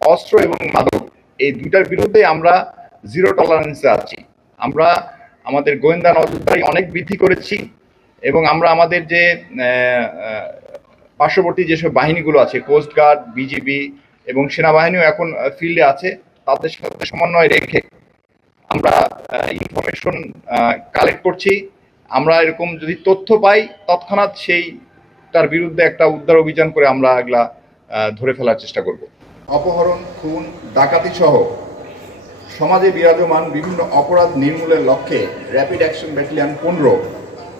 অস্ত্র এবং মাদক এই দুইটার বিরুদ্ধে আমরা জিরো টলারেন্সে আছি। আমরা আমাদের গোয়েন্দা নজরদারি অনেক বৃদ্ধি করেছি এবং আমরা আমাদের যে পার্শ্ববর্তী যেসব বাহিনীগুলো আছে, কোস্টগার্ড, বিজিবি এবং সেনাবাহিনীও এখন ফিল্ডে আছে, তাদের সাথে সমন্বয় রেখে আমরা ইনফরমেশন কালেক্ট করছি। আমরা এরকম যদি তথ্য পাই তৎক্ষণাৎ তার বিরুদ্ধে একটা উদ্ধার অভিযান করে আমরা এগুলা ধরে ফেলার চেষ্টা করব। অপহরণ, খুন, ডাকাতি সহ সমাজে বিরাজমান বিভিন্ন অপরাধ নির্মূলের লক্ষ্যে র্যাপিড অ্যাকশন ব্যাটালিয়ন 15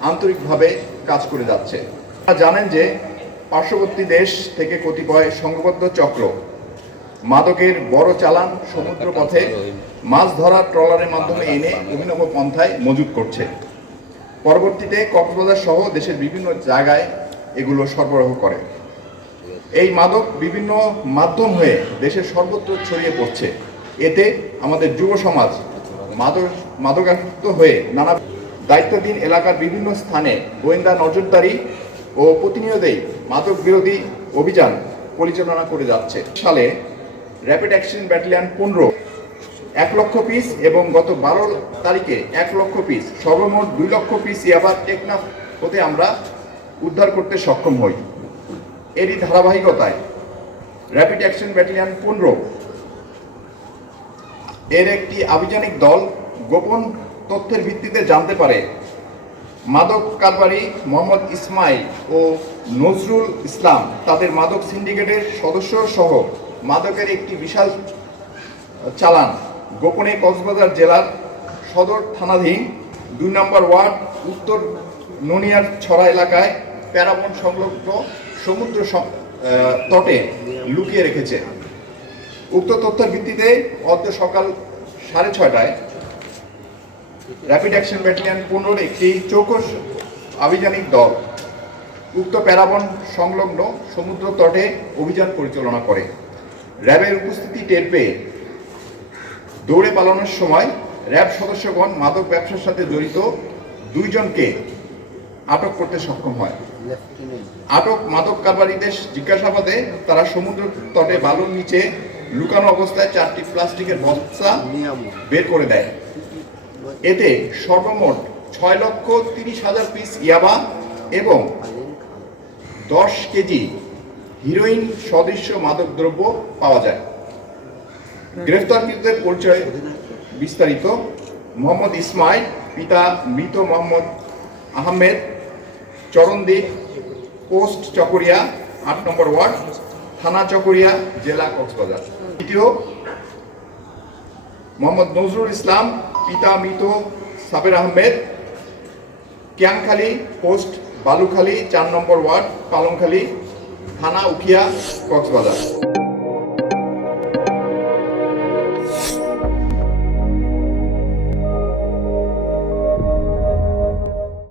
আন্তরিকভাবে কাজ করে যাচ্ছে। আপনারা জানেন যে পার্শ্ববর্তী দেশ থেকে কতিপয় সংঘবদ্ধ চক্র মাদকের বড় চালান সমুদ্র পথে মাছ ধরার ট্রলারের মাধ্যমে এনে অভিনব পন্থায় মজুত করছে। পরবর্তীতে কক্সবাজার সহ দেশের বিভিন্ন জায়গায় এগুলো সরবরাহ করে। এই মাদক বিভিন্ন মাধ্যম হয়ে দেশের সর্বত্র ছড়িয়ে পড়ছে। এতে আমাদের যুব সমাজ মাদকাসক্ত হয়ে নানা দায়িত্বাধীন এলাকার বিভিন্ন স্থানে গোয়েন্দা নজরদারি ও প্রতিনিয়তই মাদক বিরোধী অভিযান পরিচালনা করে যাচ্ছে। সালে র্যাপিড অ্যাকশন ব্যাটালিয়ন 15 1 লক্ষ পিস এবং গত 12 তারিখে 1 লক্ষ পিস, সর্বমোট 2 লক্ষ পিস ইয়াবা টেকনাফ হতে আমরা উদ্ধার করতে সক্ষম হই। এরই ধারাবাহিকতায় র্যাপিড অ্যাকশন ব্যাটালিয়ন 15 এর একটি আভিযানিক দল গোপন তথ্যের ভিত্তিতে জানতে পারে মাদক কারবারি মোহাম্মদ ইসমাইল ও নজরুল ইসলাম তাদের মাদক সিন্ডিকেটের সদস্য সহ মাদকের একটি বিশাল চালান গোপনে কক্সবাজার জেলার সদর থানাধীন 2 নম্বর ওয়ার্ড উত্তর ননিয়ার ছড়া এলাকায় প্যারাবন সংলগ্ন সমুদ্র তটে লুকিয়ে রেখেছে। উক্ত তথ্যের ভিত্তিতে অদ্য সকাল 6:30টায় র্যাপিড অ্যাকশন ব্যাটালিয়ন 15 একটি চৌকস আভিযানিক দল উক্ত প্যারাবন সংলগ্ন সমুদ্র তটে অভিযান পরিচালনা করে। র্যাবের উপস্থিতি টের পেয়ে দৌড়ে পালানোর সময় র্যাব সদস্যগণ মাদক ব্যবসার সাথে জড়িত 2 জনকে আটক করতে সক্ষম হয়। আটক মাদক কারবারিদের জিজ্ঞাসাবাদে তারা সমুদ্র তটে বালুর নিচে লুকানো অবস্থায় 4টি প্লাস্টিকের বস্তা বের করে দেয়। এতে সর্বমোট 6,30,000 পিস ইয়াবা এবং 10 কেজি হিরোইন সদৃশ্য মাদক দ্রব্য পাওয়া যায়। গ্রেফতারকৃতদের পরিচয় বিস্তারিত: মোহাম্মদ ইসমাইল, পিতা মৃত মোহাম্মদ আহমেদ, চরণদ্বীপ, পোস্ট চকরিয়া, 8 নম্বর ওয়ার্ড, থানা চকরিয়া, জেলা কক্সবাজার। দ্বিতীয়, মোহাম্মদ নজরুল ইসলাম, পিতা মৃত সাবের আহমেদ, ক্যাংখালী, পোস্ট বালুখালী, 4 নম্বর ওয়ার্ড, পালংখালী, থানা উখিয়া, কক্সবাজার।